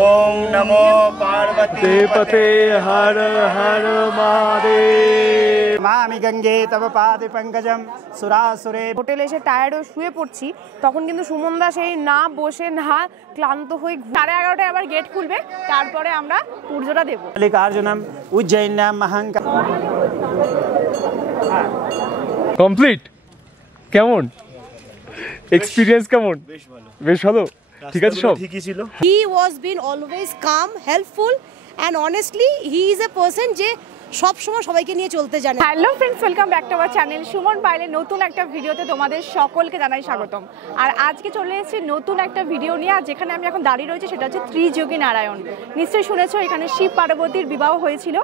ओम नमो पार्वती पते हर हर महादेव। मामी गंगे तव पादे पंकजम सुरासुरे। হোটেলে এসে টায়ার্ড হয়ে শুয়ে পড়ছি, তখন কিন্তু সুমনদা সেই না বসে না ক্লান্ত হয়ে 11:30টায় আবার গেট খুলবে, তারপরে আমরা পুজোটা দেবো। মল্লিকার্জুনম উজ্জয়িন্যাম মহাঙ্কা কমপ্লিট। কেমন এক্সপিরিয়েন্স? কেমন? বেশ ভালো। ঠিক আছে, সব ঠিকই ছিল। He was been always calm, helpful, and honestly he is a person যে সব সময় সবাইকে নিয়ে চলতে জানে। Hello friends, welcome back to our channel Suman পাইলে নতুন একটা ভিডিওতে তোমাদের সকলকে জানাই স্বাগতম। আর আজকে চলে এসেছি নতুন একটা ভিডিও নিয়ে। আর যেখানে আমি এখন দাঁড়িয়ে রয়েছি সেটা হচ্ছে ত্রিযোগী নারায়ণ। নিশ্চয়ই শুনেছো এখানে শিব পার্বতীর বিবাহ হয়েছিল,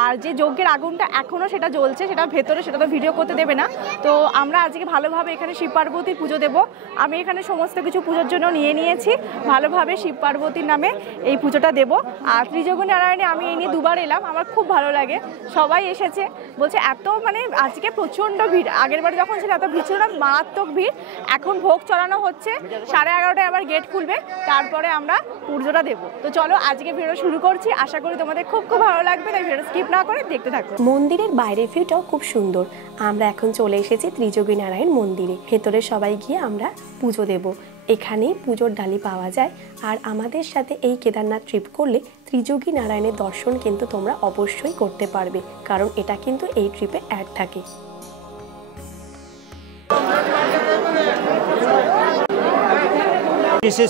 আর যে যজ্ঞের আগুনটা এখনও সেটা জ্বলছে, সেটা ভেতরে, সেটা তো ভিডিও করতে দেবে না। তো আমরা আজকে ভালোভাবে এখানে শিব পার্বতীর পুজো দেব। আমি এখানে সমস্ত কিছু পুজোর জন্য নিয়ে নিয়েছি, ভালোভাবে শিব পার্বতীর নামে এই পুজোটা দেব। আর ত্রিযোগী নারায়ণে আমি এই নিয়ে দুবার এলাম, আমার খুব ভালো লাগে। সবাই এসেছে, বলছে এত মানে আজকে প্রচণ্ড ভিড়, আগের বার যখন ছিল এত ভিড় ছিল না, মারাত্মক ভিড়। এখন ভোগ চড়ানো হচ্ছে, 11:30টায় আবার গেট খুলবে, তারপরে আমরা পুজোটা দেবো। তো চলো আজকে ভিডিও শুরু করছি, আশা করি তোমাদের খুব খুব ভালো লাগবে, তাই ভিডিও স্কিপ না করে দেখতে থাকো। মন্দিরের বাইরের ভিউটাও খুব সুন্দর। আমরা এখন চলে এসেছি ত্রিযোগী নারায়ণ মন্দিরে। ভেতরে সবাই গিয়ে আমরা পুজো দেব। এখানেই পুজোর ডালি পাওয়া যায়। আর আমাদের সাথে এই কেদারনাথ ট্রিপ করলে ত্রিযোগী নারায়ণের দর্শন কিন্তু তোমরা অবশ্যই করতে পারবে, কারণ এটা কিন্তু এই ট্রিপে অ্যাড থাকে।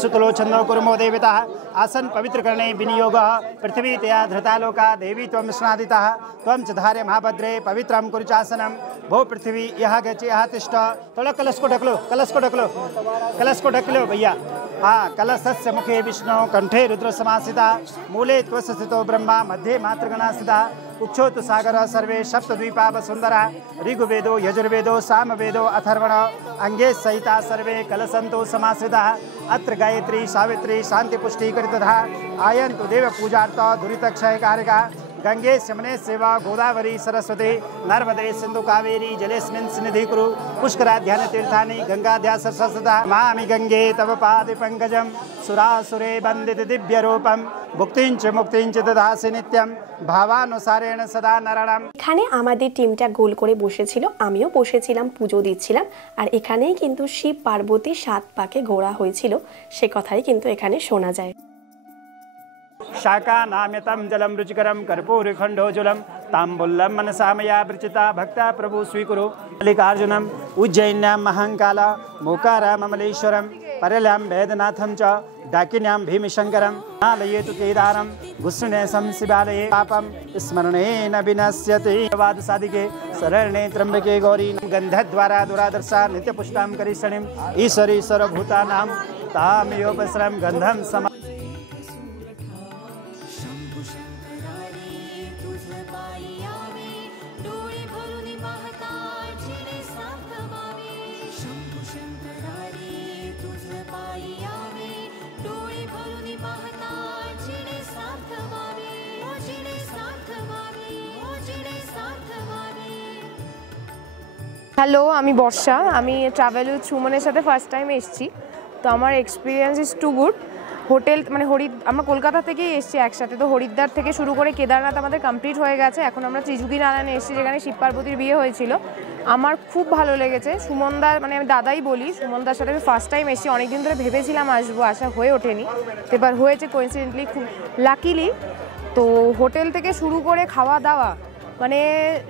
सुतलो छंदो कुर्मो देवता आसन पवित्रकरणे विनियोगः पृथ्वी तया धृता लोका देवी त्वं स्नादितः त्वं च धारे महाभद्रे पवित्रं कुरु चासनं भो पृथ्वी यहाँ गचे यहाँ तिष्ठ। थोड़ा कलश को ढक लो, कलश को ढक लो भैया। हाँ, कलशस्य मुखे विष्णु कंठे रुद्र समासिता मूले त्वस्य स्थितो ब्रह्मा मध्ये मातृगणा स्थिता उच्छोत्तु सागर सर्वे सप्तद्वीपा वसुंधरा ऋग्वेदो यजुर्वेदो सामवेदो अथर्वण अंगे सहिता सर्वे कलसंतो समाश्रिता अत्र गायत्री सावित्री शांति पुष्टिकरितधा आयन्तु देव पूजार्थ दुरितक्षयकारिका गंगे शमने सेवा गोदावरी सरस्वती नर्मदे सिंधु कावेरी जलेस्मिन् सन्निधि कुरु पुष्कराध्यान तीर्थानि गंगाध्या सरस्वती मामि गंगे तव पादे पंकजम सुरासुरे वंदित दिव्य रूपम मुक्तिंच मुक्तिंच ददासि नित्यम भावानुसारेण सदा नरणम। এখানে আমাদের টিমটা গোল করে বসেছিল, আমিও বসেছিলাম, পুজো দিচ্ছিলাম। আর এখানেই কিন্তু শিব পার্বতী 7 পাকে ঘোরা হয়েছিল, সে কথাই কিন্তু এখানে শোনা যায়। शाका नाम्यतम जलम रुचिकरम कर्पूरी खंडोजुलम तांबुल्लम मनसा मया वृचिता भक्ता प्रभु स्वीकुरु। मल्लिकार्जुनम उज्जयिन्याम महांकाला मोकाराम अमलेश्वरम परल्याम वेदनाथम च डाकिन्याम भीमशंकरम आलयेतु केदारम घुष्णेशम शिवालये पापम स्मरणेन विनश्यति। वाद साधिके शरण्ये त्र्यंबके गौरी गंधद्वारा दुरादर्शा नित्यपुष्टां करिष्यणिम ईश्वरी सर्वभूतानां तामयोपस्रम गंधम सम। হ্যালো, আমি বর্ষা, আমি ট্রাভেল উইথ সুমনের সাথে ফার্স্ট টাইম এসেছি। তো আমার experience is to good. Hotel মানে আমরা কলকাতা থেকেই এসেছি একসাথে, তো হরিদ্বার থেকে শুরু করে কেদারনাথ আমাদের কমপ্লিট হয়ে গেছে। এখন আমরা ত্রিযোগী নারায়ণে এসেছি, যেখানে শিব পার্বতীর বিয়ে হয়েছিল। আমার খুব ভালো লেগেছে। সুমনদার মানে আমি দাদাই বলি, সুমনদার সাথে আমি ফার্স্ট টাইম এসেছি। অনেকদিন ধরে ভেবেছিলাম আসবো, আসা হয়ে ওঠেনি, তো এবার হয়েছে কোইন্সিডেন্টলি, খুব লাকিলি। তো হোটেল থেকে শুরু করে খাওয়া দাওয়া, মানে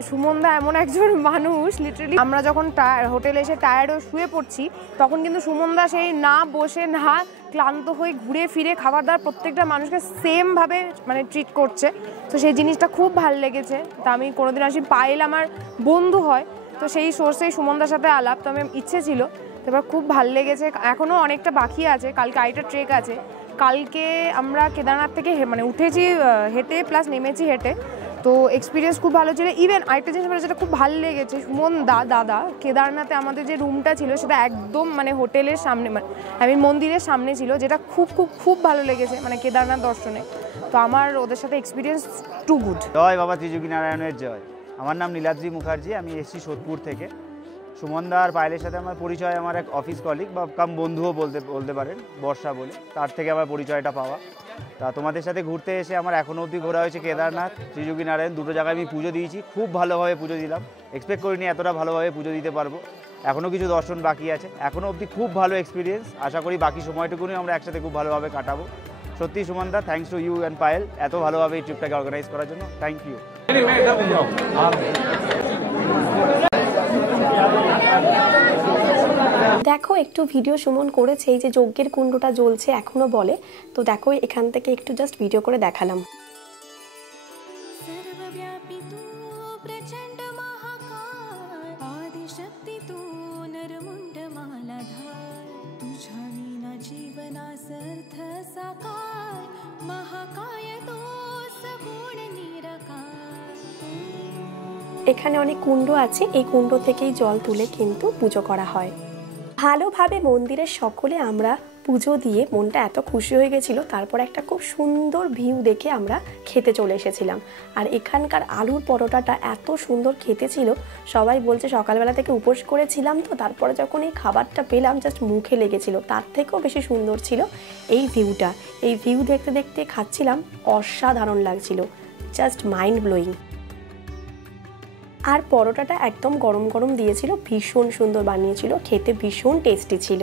সুমনদা এমন একজন মানুষ, লিটারালি আমরা যখন হোটেলে এসে টায়ার্ড হয়ে শুয়ে পড়ছি, তখন কিন্তু সুমনদা সেই না বসে না ক্লান্ত হয়ে ঘুরে ফিরে খাবার দাবার প্রত্যেকটা মানুষকে সেমভাবে মানে ট্রিট করছে। তো সেই জিনিসটা খুব ভালো লেগেছে। তা আমি কোনোদিন আসি, পায়েল আমার বন্ধু হয়, তো সেই সোর্সেই সুমনদার সাথে আলাপ, তো আমি ইচ্ছে ছিল। তো এবার খুব ভালো লেগেছে। এখনও অনেকটা বাকি আছে, কালকে আরেকটা ট্রেক আছে। কালকে আমরা কেদারনাথ থেকে মানে উঠেছি হেঁটে, প্লাস নেমেছি হেঁটে। তো এক্সপিরিয়েন্স খুব ভালো ছিল। ইভেন আরেকটা জিনিস যেটা খুব ভালো লেগেছে, সুমন দাদা কেদারনাথে আমাদের যে রুমটা ছিল সেটা একদম মানে হোটেলের সামনে, মানে মন্দিরের সামনে ছিল, যেটা খুব খুব খুব ভালো লেগেছে মানে কেদারনাথ দর্শনে। তো আমার ওদের সাথে এক্সপিরিয়েন্স টু গুড। জয় বাবা ত্রিযোগী নারায়ণের জয়। আমার নাম নীলাদ্রি মুখার্জি, আমি এসেছি সোদপুর থেকে। সুমনদা আর পায়েলের সাথে আমার পরিচয় আমার এক অফিস কলিগ বা কাম বন্ধুও বলতে পারেন, বর্ষা বলে, তার থেকে আমার পরিচয়টা পাওয়া। তা তোমাদের সাথে ঘুরতে এসে আমার এখনও অবধি ঘোরা হয়েছে কেদারনাথ, ত্রিযোগী নারায়ণ, দুটো জায়গায় আমি পুজো দিয়েছি, খুব ভালোভাবে পুজো দিলাম। এক্সপেক্ট করিনি এতটা ভালোভাবে পুজো দিতে পারবো। এখনও কিছু দর্শন বাকি আছে, এখনও অবধি খুব ভালো এক্সপিরিয়েন্স। আশা করি বাকি সময়টুকুনি আমরা একসাথে খুব ভালোভাবে কাটাবো। সত্যি সুমনদা, thanks to you and Payel এত ভালোভাবে এই ট্রিপটাকে অর্গানাইজ করার জন্য, থ্যাংক ইউ। দেখো একটু ভিডিও সুমন করেছে, এই যে যজ্ঞের কুণ্ডটা জ্বলছে এখনো বলে, তো দেখো এখান থেকে একটু জাস্ট ভিডিও করে দেখালাম। এখানে অনেক কুণ্ড আছে, এই কুণ্ড থেকেই জল তুলে কিন্তু পুজো করা হয়। ভালোভাবে মন্দিরের সকলে আমরা পুজো দিয়ে মনটা এত খুশি হয়ে গেছিল, তারপর একটা খুব সুন্দর ভিউ দেখে আমরা খেতে চলে এসেছিলাম। আর এখানকার আলুর পরোটাটা এত সুন্দর খেতে ছিল, সবাই বলছে সকালবেলা থেকে উপোস করেছিলাম তো, তারপরে যখন এই খাবারটা পেলাম জাস্ট মুখে লেগেছিল। তার থেকেও বেশি সুন্দর ছিল এই ভিউটা। এই ভিউ দেখতে দেখতে খাচ্ছিলাম, অসাধারণ লাগছিল, জাস্ট মাইন্ড ব্লোয়িং। আর পরোটাটা একদম গরম গরম দিয়েছিল, ভীষণ সুন্দর বানিয়েছিল, খেতে ভীষণ টেস্টি ছিল।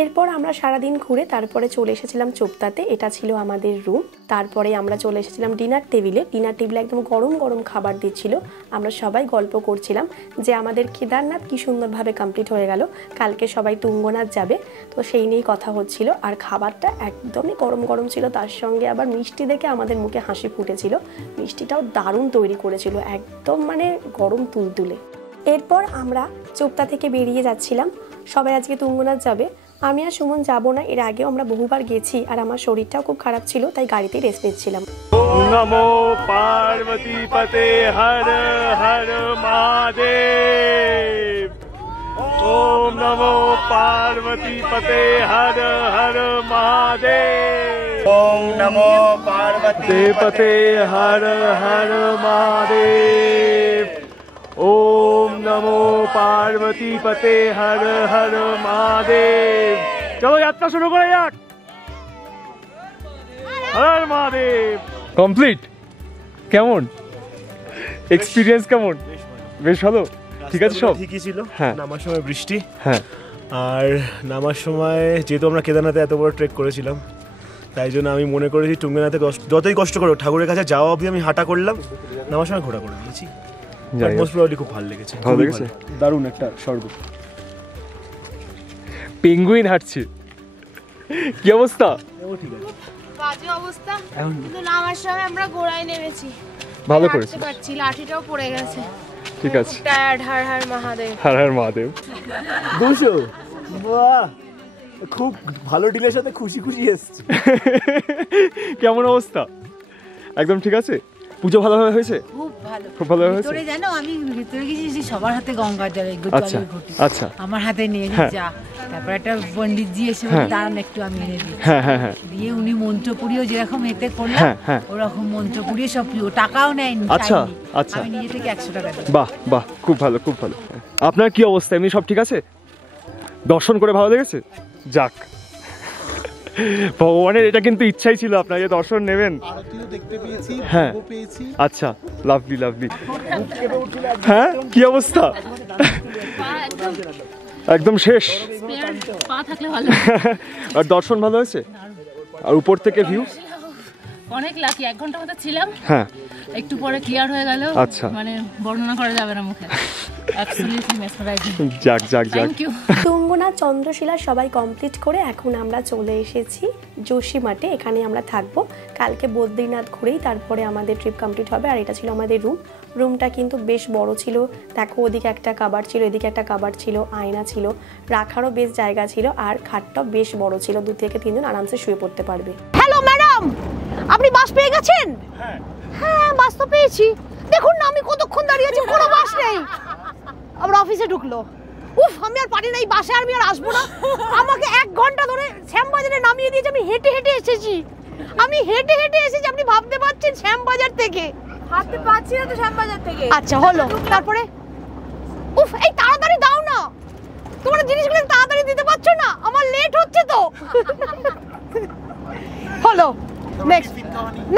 এরপর আমরা সারাদিন ঘুরে তারপরে চলে এসেছিলাম চোপতাতে, এটা ছিল আমাদের রুম। তারপরে আমরা চলে এসেছিলাম ডিনার টেবিলে। ডিনার টেবিলে একদম গরম গরম খাবার দিচ্ছিল, আমরা সবাই গল্প করছিলাম যে আমাদের কেদারনাথ কি সুন্দরভাবে কমপ্লিট হয়ে গেল, কালকে সবাই তুঙ্গনাথ যাবে, তো সেই নিয়েই কথা হচ্ছিল। আর খাবারটা একদমই গরম গরম ছিল, তার সঙ্গে আবার মিষ্টি দেখে আমাদের মুখে হাসি ফুটেছিল। মিষ্টিটাও দারুণ তৈরি করেছিল, একদম মানে গরম তুলতুলে। এরপর আমরা চোপতা থেকে বেরিয়ে যাচ্ছিলাম, সবাই আজকে তুঙ্গনাথ যাবে। আমি আর সুমন যাব না, এর আগেও আমরা বহুবার গেছি, আর আমার শরীরটাও খুব খারাপ ছিল, তাই গাড়িতেই রেস্ট নিচ্ছিলাম। নমো পার্বতী পতে হর হর মহাদেব। ওম নমো পার্বতী পতে হর হর মহাদেব। ওম নমো পার্বতী পতে হর হর মহাদেব। ओम नमो पार्वती पते हर हर महादेव। चलो यात्रा शुरू करो यार। हर हर महादेव। কমপ্লিট। কেমন এক্সপেরিয়েন্স? কেমন? বেশ ভালো, ঠিক আছে সব ঠিকই ছিল। হ্যাঁ, নামার সময় বৃষ্টি, হ্যাঁ, আর নামার সময় যেহেতু আমরা কেদারনাথে এত বড় ট্রেক করেছিলাম, তাই জন্য আমি মনে করেছি টুঙ্গনাথে যতই কষ্ট করো ঠাকুরের কাছে যাওয়া অবধি আমি হাঁটা করলাম, নামার সময় ঘোরা করে দিয়েছি। খুব ভালো লেগেছে, ভালো লেগেছে, দারুণ একটা স্বর্গ। পেঙ্গুইন হাঁটছে, কি অবস্থা? ঠিক আছে, বাজে অবস্থা, কিন্তু নামার সময় আমরা গোড়ায় নেমেছি, ভালো করেছি, পারছি, লাঠিটাও পড়ে গেছে, ঠিক আছে। টায়ার্ড। হর হর মহাদেব। হর হর মহাদেব। 200 বাহ, খুব ভালো ডিলের সাথে খুশি খুশি এসেছে। কেমন অবস্থা? একদম ঠিক আছে? পুজো ভালোভাবে হয়েছে? খুব ভালো, খুব ভালো হয়েছে। ভিতরে জানো আমি ভিতরে গেছি, সবার হাতে গঙ্গার জল, আচ্ছা আচ্ছা, আমার হাতে নিয়ে যা, তারপর একটা পণ্ডিতজি এসে দাঁড়ান একটু আমি এনে দিই, হ্যাঁ হ্যাঁ হ্যাঁ, দিয়ে উনি মন্ত্র পড়িয়েও যেরকম এতে করলাম ওরকম মন্ত্র পড়িয়ে সব টাকাও নেয়নি। আচ্ছা আচ্ছা, আমি নিজে থেকে 100 টাকা দিই। বাহ বাহ, খুব ভালো খুব ভালো। আপনার কি অবস্থা? এমনি সব ঠিক আছে? দর্শন করে ভালো লেগেছে? যাক, ভগবানের এটা কিন্তু ইচ্ছাই ছিল আপনার যে দর্শন নেবেন। হ্যাঁ আচ্ছা, লাভলি লাভলি। হ্যাঁ, কি অবস্থা? একদম শেষ। আর দর্শন ভালো হয়েছে? আর উপর থেকে ভিউ অনেক লাকি, 1 ঘন্টা মতো ছিলাম, হ্যাঁ একটু পরে ক্লিয়ার হয়ে গেল। আচ্ছা, মানে বর্ণনা করা যাবে না মুখে, অ্যাবসলিউটলি মেসমারাইজিং। যাক যাক যাক। Thank you. তুঙ্গনাথ, চন্দ্রশিলা সবাই কমপ্লিট করে এখন আমরা চলে এসেছি যোশীমাঠে, এখানে আমরা থাকবো। কালকে বদ্রীনাথ ঘুরেই তারপরে আমাদের ট্রিপ কমপ্লিট হবে। আর এটা ছিল আমাদের রুমটা কিন্তু বেশ বড় ছিল, দেখো ওদিকে একটা কাবার্ড ছিল, এদিকে একটা কাবার্ড ছিল, আয়না ছিল, রাখারও বেশ জায়গা ছিল, আর খাটটা বেশ বড় ছিল, 2 থেকে 3 জন আরামসে শুয়ে পড়তে পারবে। হ্যালো ম্যাডাম, আপনি বাস পেয়ে গেছেন? হ্যাঁ বাস তো পেয়েছি, দেখুন না আমি কতক্ষণ দাঁড়িয়ে আছি, কোনো বাস নেই। আমরা অফিসে ঢুকলো, উফ আমি আর পারি না এই বাসে, আমি আর আসবো না। আমাকে 1 ঘন্টা ধরে শ্যামবাজারে নামিয়ে দিয়েছে, আমি হেঁটে হেঁটে এসেছি, আপনি ভাবতে পারছেন শ্যামবাজার থেকে। হাঁটতে পারছি না তো শ্যামবাজার থেকে। আচ্ছা হলো, তারপরে উফ এই তাড়াতাড়ি তোমরা জিনিসগুলো তাড়াতাড়ি দিতে পারছো না, আমার লেট হচ্ছে তো। হলো নেক্সট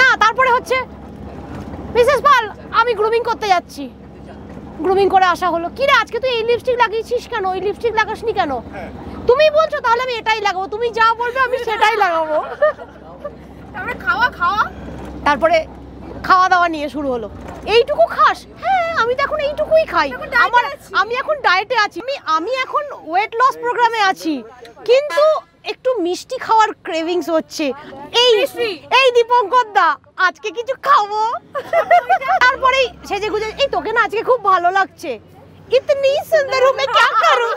না, তারপরে হচ্ছে মিসেস পাল আমি গ্রুমিং করতে যাচ্ছি। গ্রুমিং করে আসা হলো, কি রে আজকে তুই এই লিপস্টিক লাগিয়েছিস কেন, ওই লিপস্টিক লাগাসনি কেন? তুমি বলছো তাহলে আমি এটাই লাগাবো, তুমি যা বলবে আমি সেটাই লাগাবো। তারপরে তারপরে খাওয়া দাওয়া নিয়ে শুরু হলো। এইটুকু খাস? হ্যাঁ আমি তো এখন এইটুকুই খাই, আমি এখন ডায়েটে আছি, আমি এখন ওয়েট লস প্রোগ্রামে আছি, কিন্তু একটু মিষ্টি খাওয়ার ক্রেভিংস হচ্ছে। এই দীপঙ্কর দা আজকে কিছু খাবো। তারপরেই সেজে গুজে, এই তোকে না আজকে খুব ভালো লাগছে, ইতনি সুন্দর হুমে ক্যা করু।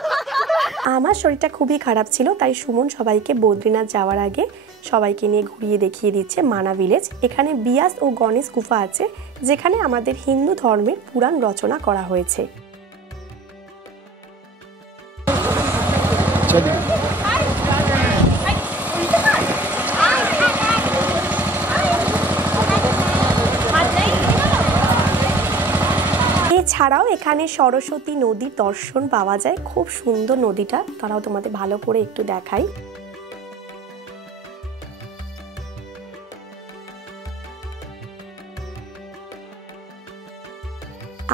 আমার শরীরটা খুবই খারাপ ছিল, তাই সুমন সবাইকে বদ্রীনাথ যাওয়ার আগে সবাইকে নিয়ে ঘুরিয়ে দেখিয়ে দিচ্ছে মানা ভিলেজ। এখানে বিয়াস ও গণেশ গুফা আছে, যেখানে আমাদের হিন্দু ধর্মের পুরাণ রচনা করা হয়েছে। এছাড়াও এখানে সরস্বতী নদীর দর্শন পাওয়া যায়, খুব সুন্দর নদীটা, তারাও তোমাদের ভালো করে একটু দেখাই।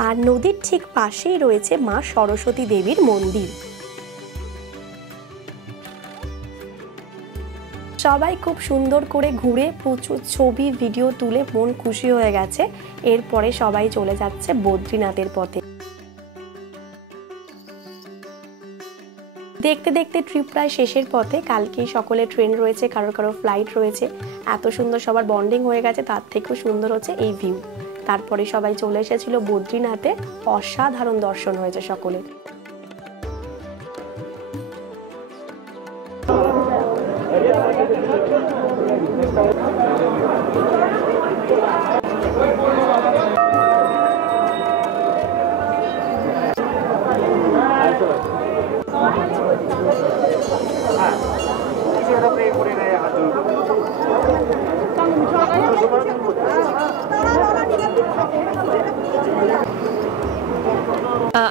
আর নদীর ঠিক পাশেই রয়েছে মা সরস্বতী দেবীর মন্দির। সবাই খুব সুন্দর করে ঘুরে প্রচুর ছবি ভিডিও তুলে মন খুশি হয়ে গেছে। এরপরে সবাই চলে যাচ্ছে বদ্রীনাথের পথে। দেখতে দেখতে ট্রিপ প্রায় শেষের পথে। কালকেই সকলের ট্রেন রয়েছে, কারোর কারোর ফ্লাইট রয়েছে। এত সুন্দর সবার বন্ডিং হয়ে গেছে, তার থেকেও সুন্দর হচ্ছে এই ভিউ। তারপরে সবাই চলে এসেছিল বদ্রীনাথে, অসাধারণ দর্শন হয়েছে সকলের।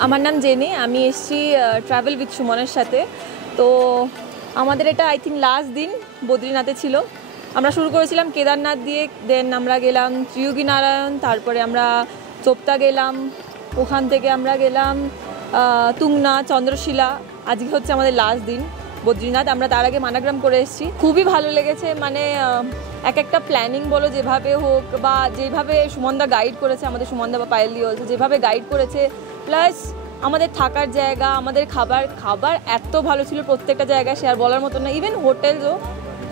আমার নাম জেনে, আমি এসেছি ট্রাভেল উইথ সুমনের সাথে। তো আমাদের এটা আই থিঙ্ক লাস্ট দিন বদ্রীনাথে ছিল। আমরা শুরু করেছিলাম কেদারনাথ দিয়ে, দেন আমরা গেলাম ত্রিযোগী নারায়ণ, তারপরে আমরা চোপতা গেলাম, ওখান থেকে আমরা গেলাম তুংনা, চন্দ্রশিলা। আজকে হচ্ছে আমাদের লাস্ট দিন বদ্রীনাথ। আমরা তার আগে মানাগ্রাম করে এসেছি, খুবই ভালো লেগেছে। মানে এক একটা প্ল্যানিং বলো যেভাবে হোক, বা যেভাবে সুমনদা গাইড করেছে, আমাদের সুমনদা বা পায়েল দি অলসো যেভাবে গাইড করেছে, প্লাস আমাদের থাকার জায়গা, আমাদের খাবার এত ভালো ছিল প্রত্যেকটা জায়গায়, সে আর বলার মতো না। ইভেন হোটেলও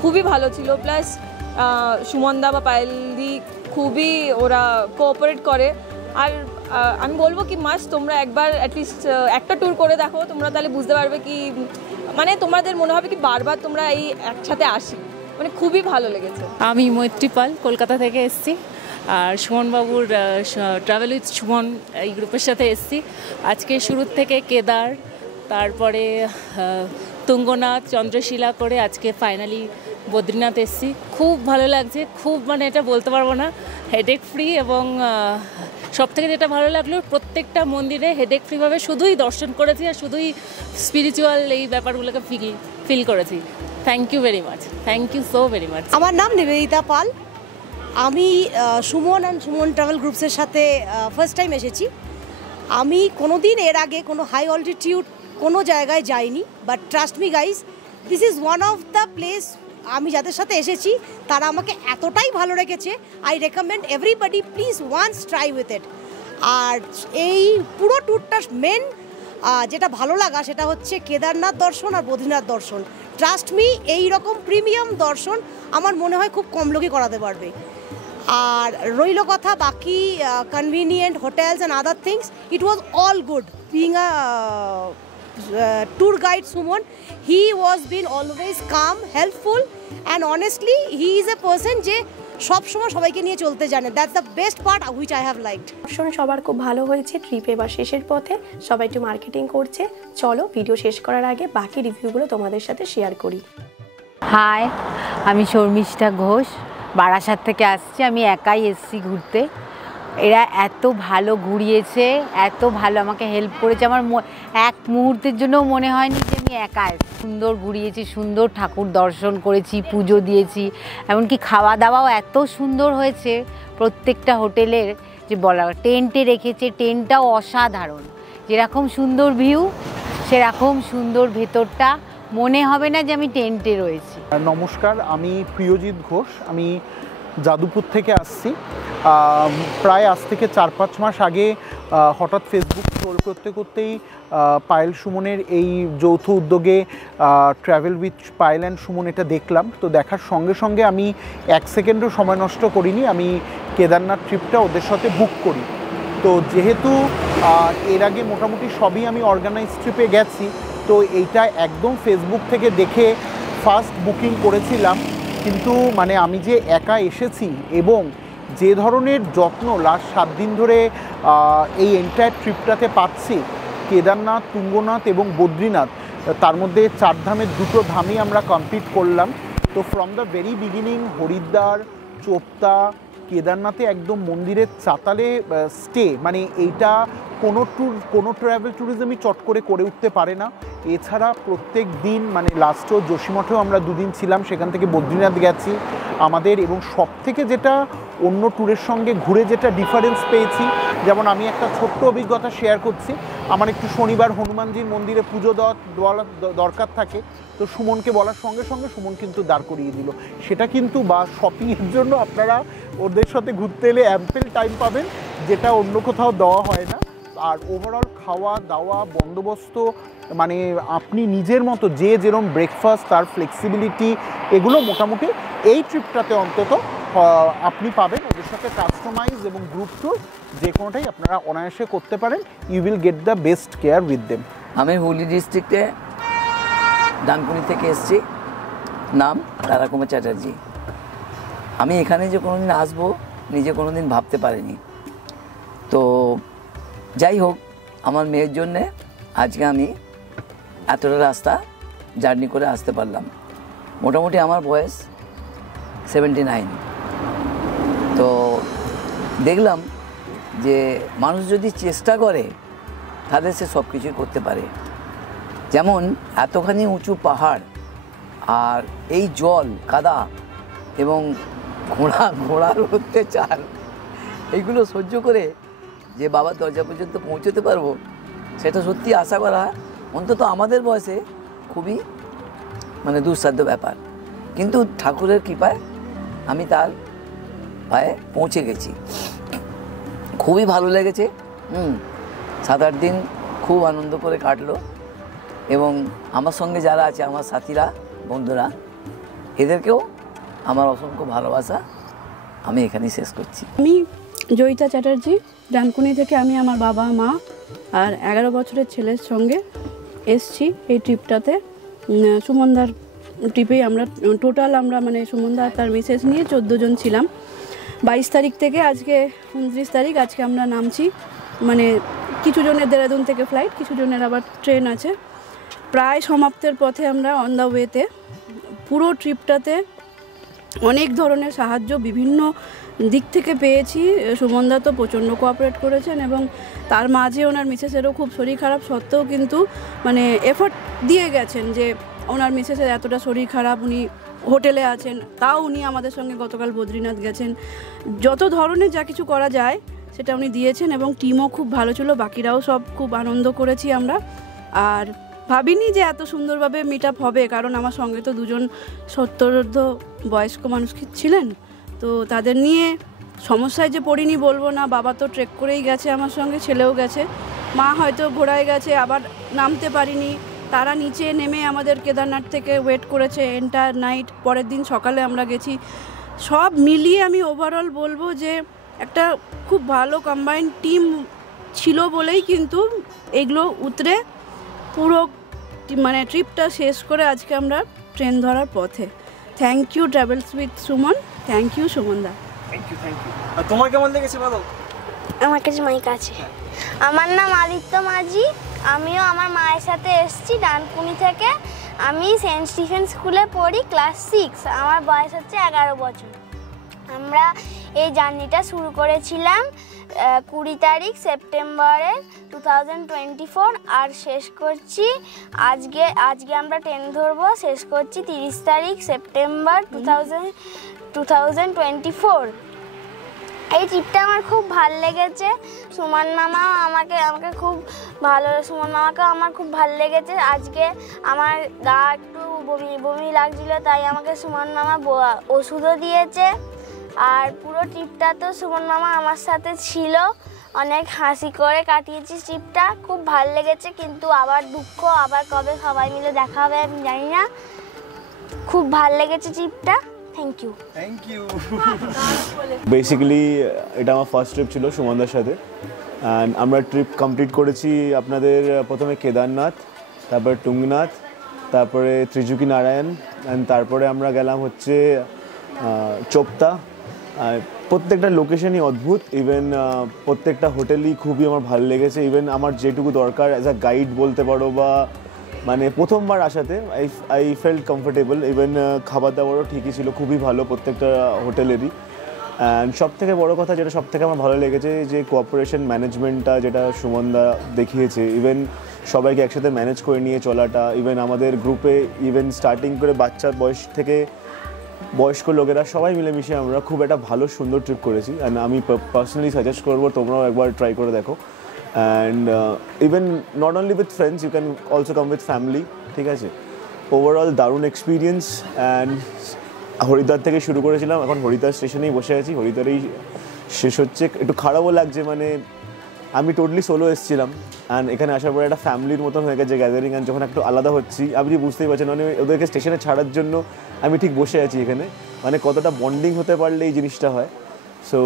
খুবই ভালো ছিল, প্লাস সুমনদা বা পায়েল দি খুবই ওরা কোঅপারেট করে। আর আমি বলবো কি মাস্ট তোমরা একবার অ্যাটলিস্ট একটা ট্যুর করে দেখো, তোমরা তাহলে বুঝতে পারবে কি মানে তোমাদের মনে হবে কি বারবার তোমরা এই একসাথে আসি, মানে খুবই ভালো লেগেছে। আমি মৈত্রী পাল, কলকাতা থেকে এসেছি, আর সুমনবাবুর ট্রাভেল উইথ সুমন এই গ্রুপের সাথে এসেছি। আজকে শুরুর থেকে কেদার, তারপরে তুঙ্গনাথ, চন্দ্রশিলা করে আজকে ফাইনালি বদ্রীনাথ এসেছি। খুব ভালো লাগছে, খুব মানে এটা বলতে পারবো না, হেডেক ফ্রি। এবং সবথেকে যেটা ভালো লাগলো প্রত্যেকটা মন্দিরে হেডেক ফ্রিভাবে শুধুই দর্শন করেছি আর শুধুই স্পিরিচুয়াল এই ব্যাপারগুলোকে ফিল করেছি। Thank you very much, thank you so very much. আমার নাম নিবেদিতা পাল, আমি সুমন অ্যান্ড সুমন ট্রাভেল গ্রুপসের সাথে ফার্স্ট টাইম এসেছি। আমি কোনো দিন এর আগে কোনো হাই অল্টিটিউড কোনো জায়গায় যাইনি, but trust me guys, this is one of the place. আমি যাদের সাথে এসেছি তারা আমাকে এতটাই ভালো রেখেছে, I recommend everybody please once try with it. আর এই পুরো ট্যুরটা মেন যেটা ভালো লাগা সেটা হচ্ছে কেদারনাথ দর্শন আর বদ্রীনাথ দর্শন। ট্রাস্ট মি এই রকম প্রিমিয়াম দর্শন আমার মনে হয় খুব কম লোকই করাতে পারবে। আর রইল কথা বাকি convenient hotels and other things, it was all good. Being a tour guide Suman, he was been always calm, helpful, and honestly he is a person যে সব সময় সবাইকে নিয়ে চলতে জানে। That's the best part which I have liked. দর্শন সবার খুব ভালো হয়েছে, ট্রিপে বা শেষের পথে সবাই একটু মার্কেটিং করছে। চলো ভিডিও শেষ করার আগে বাকি রিভিউগুলো তোমাদের সাথে শেয়ার করি। হাই, আমি শর্মিষ্ঠা ঘোষ, বারাসাত থেকে আসছি। আমি একাই এসেছি ঘুরতে। এরা এত ভালো ঘুরিয়েছে, এত ভালো আমাকে হেল্প করেছে, আমার এক মুহূর্তের জন্যও মনে হয়নি যে আমি একা। সুন্দর ঘুরিয়েছি, সুন্দর ঠাকুর দর্শন করেছি, পুজো দিয়েছি, এমনকি খাওয়া দাওয়াও এত সুন্দর হয়েছে প্রত্যেকটা হোটেলের যে বলার। টেন্টে রেখেছে, টেন্টটাও অসাধারণ, যেরকম সুন্দর ভিউ সেরকম সুন্দর ভেতরটা, মনে হবে না যে আমি টেন্টে রয়েছি। নমস্কার, আমি প্রিয়জিৎ ঘোষ, আমি যাদুপুর থেকে আসছি। প্রায় আজ থেকে 4-5 মাস আগে হঠাৎ ফেসবুক স্ক্রল করতে করতেই পায়েল সুমনের এই যৌথ উদ্যোগে travel with Payel and Suman এটা দেখলাম। তো দেখার সঙ্গে সঙ্গে আমি 1 সেকেন্ডও সময় নষ্ট করিনি, আমি কেদারনাথ ট্রিপটা ওদের সাথে বুক করি। তো যেহেতু এর আগে মোটামুটি সবই আমি অর্গানাইজ ট্রিপে গেছি, তো এইটা একদম ফেসবুক থেকে দেখে ফার্স্ট বুকিং করেছিলাম। কিন্তু মানে আমি যে একা এসেছি এবং যে ধরনের যত্ন লাস্ট 7 দিন ধরে এই এন্টায়ার ট্রিপটাতে পাচ্ছি, কেদারনাথ, তুঙ্গনাথ এবং বদ্রীনাথ, তার মধ্যে 4 ধামের 2টো ধামই আমরা কমপ্লিট করলাম। তো from the very beginning Haridwar, Chopta, কেদারনাথে একদম মন্দিরের চাতালে স্টে, মানে এইটা কোনো ট্রাভেল ট্যুরিজমই চট করে উঠতে পারে না। এছাড়া প্রত্যেক দিন মানে লাস্টেও যোশীমঠেও আমরা 2 দিন ছিলাম, সেখান থেকে বদ্রীনাথ গেছি আমাদের। এবং সব থেকে যেটা অন্য ট্যুরের সঙ্গে ঘুরে যেটা ডিফারেন্স পেয়েছি, যেমন আমি একটা ছোট্ট অভিজ্ঞতা শেয়ার করছি। আমার একটু শনিবার হনুমানজির মন্দিরে পুজো দেওয়া দরকার থাকে, তো সুমনকে বলার সঙ্গে সঙ্গে সুমন কিন্তু দাঁড় করিয়ে দিল। সেটা কিন্তু বা শপিংয়ের জন্য আপনারা ওদের সাথে ঘুরতে এলে অ্যাম্পেল টাইম পাবেন, যেটা অন্য কোথাও দেওয়া হয় না। আর ওভারঅল খাওয়া দাওয়া বন্দোবস্ত, মানে আপনি নিজের মতো যে যেরকম ব্রেকফাস্ট, তার ফ্লেক্সিবিলিটি, এগুলো মোটামুটি এই ট্রিপটাতে অন্তত আপনি পাবেন। ওদের সাথে কাস্টমাইজ এবং গ্রুপ ট্যুর যে কোনোটাই আপনারা অনায়াসে করতে পারেন। You will get the best care with them. আমি হুগলি ডিস্ট্রিক্টে ডানকুনি থেকে এসেছি, নাম তারাকুমার চ্যাটার্জি। আমি এখানে যে কোনোদিন আসবো নিজে কোনোদিন ভাবতে পারিনি। তো যাই হোক, আমার মেয়ের জন্যে আজকে আমি এতটা রাস্তা জার্নি করে আসতে পারলাম। মোটামুটি আমার বয়স 79। তো দেখলাম যে মানুষ যদি চেষ্টা করে তাহলে সে সব কিছুই করতে পারে। যেমন এতখানি উঁচু পাহাড়, আর এই জল, কাদা এবং ঘোড়ার অত্যাচার, এইগুলো সহ্য করে যে বাবার দরজা পর্যন্ত পৌঁছতে পারবো, সেটা সত্যি আশা করা অন্তত আমাদের বয়সে খুবই মানে দুঃসাধ্য ব্যাপার। কিন্তু ঠাকুরের কৃপায় আমি তার পায়ে পৌঁছে গেছি। খুবই ভালো লেগেছে। 7-8 দিন খুব আনন্দ করে কাটলো। এবং আমার সঙ্গে যারা আছে, আমার সাথীরা, বন্ধুরা, এদেরকেও আমার অসংখ্য ভালোবাসা আমি এখানেই শেষ করছি। আমি জয়িতা চ্যাটার্জি, ডানকুনি থেকে। আমি আমার বাবা, মা আর 11 বছরের ছেলের সঙ্গে এসছি এই ট্রিপটাতে। সুমনদার ট্রিপেই আমরা টোটাল মানে সুমনদা তার মিসেস নিয়ে 14 জন ছিলাম। 22 তারিখ থেকে আজকে 29 তারিখ, আজকে আমরা নামছি। মানে কিছু জনের দেরাদুন থেকে ফ্লাইট, কিছু জনের আবার ট্রেন আছে। প্রায় সমাপ্তের পথে আমরা অন দ্য ওয়েতে। পুরো ট্রিপটাতে অনেক ধরনের সাহায্য বিভিন্ন দিক থেকে পেয়েছি। সুমনদা তো প্রচণ্ড কোঅপারেট করেছেন এবং তার মাঝে ওনার মিসেসেরও খুব শরীর খারাপ সত্ত্বেও কিন্তু মানে এফোর্ট দিয়ে গেছেন যে ওনার মিসেসের এতটা শরীর খারাপ, উনি হোটেলে আছেন, তাও উনি আমাদের সঙ্গে গতকাল বদ্রীনাথ গেছেন। যত ধরনের যা কিছু করা যায় সেটা উনি দিয়েছেন এবং টিমও খুব ভালো ছিল, বাকিরাও সব খুব আনন্দ করেছি আমরা। আর ভাবিনি যে এত সুন্দরভাবে মিট আপ হবে, কারণ আমার সঙ্গে তো 2 জন 70 বয়স্ক মানুষ ছিলেন। তো তাদের নিয়ে সমস্যায় যে পড়িনি বলবো না। বাবা তো ট্রেক করেই গেছে আমার সঙ্গে, ছেলেও গেছে, মা হয়তো ঘোড়ায় গেছে, আবার নামতে পারিনি। তারা নিচে নেমে আমাদের কেদারনাথ থেকে ওয়েট করেছে এন্টায়ার নাইট। পরের দিন সকালে আমরা গেছি। সব মিলিয়ে আমি ওভারঅল বলবো যে একটা খুব ভালো কম্বাইন্ড টিম ছিল বলেই কিন্তু এগুলো উতরে পুরো মানে ট্রিপটা শেষ করে আজকে আমরা ট্রেন ধরার পথে। Thank you travels with Suman, thank you সুমনদা। Thank you. তোমার কেমন লেগেছে বলো? আমার কাছে মাইক আছে। আমার নাম আদিত্য মাঝি, আমিও আমার মায়ের সাথে এসেছি ডানকুনি থেকে। আমি সেন্ট স্টিফেন স্কুলে পড়ি, ক্লাস 6। আমার বয়স হচ্ছে 11 বছর। আমরা এই জার্নিটা শুরু করেছিলাম 20 তারিখ সেপ্টেম্বরের 2024 আর শেষ করছি আজকে আমরা 10 ধরবো, শেষ করছি 30 তারিখ সেপ্টেম্বর 2024। এই ট্রিপটা আমার খুব ভালো লেগেছে। সুমন মামাও আমাকে খুব সুমন মামাকেও আমার খুব ভালো লেগেছে। আজকে আমার গা একটু বমি লাগছিল, তাই আমাকে সুমন মামা ওষুধও দিয়েছে। আর পুরো ট্রিপটা তো সুমন মামা আমার সাথে ছিল, অনেক হাসি করে কাটিয়েছি ট্রিপটা, খুব ভালো লেগেছে। কিন্তু আবার দুঃখ, আবার কবে সবাই মিলে দেখা হবে আমি জানি না। খুব ভালো লেগেছে ট্রিপটা। Thank you. বেসিক্যালি এটা আমার ফার্স্ট ট্রিপ ছিল সুমনদার সাথে। অ্যান্ড আমরা ট্রিপ কমপ্লিট করেছি আপনাদের প্রথমে কেদারনাথ, তারপরে টুঙ্গনাথ, তারপরে ত্রিজুকি নারায়ণ, অ্যান্ড তারপরে আমরা গেলাম হচ্ছে চোপতা। প্রত্যেকটা লোকেশনই অদ্ভুত, ইভেন প্রত্যেকটা হোটেলই খুবই আমার ভালো লেগেছে। ইভেন আমার যেটুকু দরকার অ্যাজ আ গাইড বলতে পারো, বা মানে প্রথমবার আসাতে আই ফেল্ট কমফোর্টেবল। ইভেন খাবার দাবারও ঠিকই ছিল, খুবই ভালো প্রত্যেকটা হোটেলেরই। অ্যান্ড সবথেকে বড় কথা যেটা সবথেকে আমার ভালো লেগেছে, যে কোঅপারেশন ম্যানেজমেন্টটা যেটা সুমনদা দেখিয়েছে। ইভেন সবাইকে একসাথে ম্যানেজ করে নিয়ে চলাটা, ইভেন আমাদের গ্রুপে ইভেন স্টার্টিং করে বাচ্চার বয়স থেকে বয়স্ক লোকেরা সবাই মিলেমিশে আমরা খুব একটা ভালো সুন্দর ট্রিপ করেছি। অ্যান্ড আমি পার্সোনালি সাজেস্ট করবো তোমরাও একবার ট্রাই করে দেখো। And even not only with friends, you can also come with family, ঠিক আছে। ওভারঅল দারুণ এক্সপিরিয়েন্স। অ্যান্ড হরিদ্বার থেকে শুরু করেছিলাম, এখন হরিদ্বার স্টেশনেই বসে আছি, হরিদ্বারেই শেষ হচ্ছে। একটু খারাপও লাগছে, মানে আমি টোটালি সোলো এসেছিলাম, অ্যান্ড এখানে আসার পরে একটা ফ্যামিলির মতন হয়ে গেছে গ্যাদারিং। অ্যান্ড যখন একটু আলাদা হচ্ছি আপনি বুঝতেই পারছেন, মানে ওদেরকে স্টেশনে ছাড়ার জন্য আমি ঠিক বসে আছি এখানে, মানে কতটা বন্ডিং হতে পারলে এই জিনিসটা হয়। সো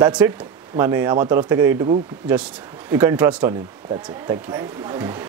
দ্যাটস ইট, মানে আমার তরফ থেকে এইটুকু, just you can trust on him, that's it. Thank you.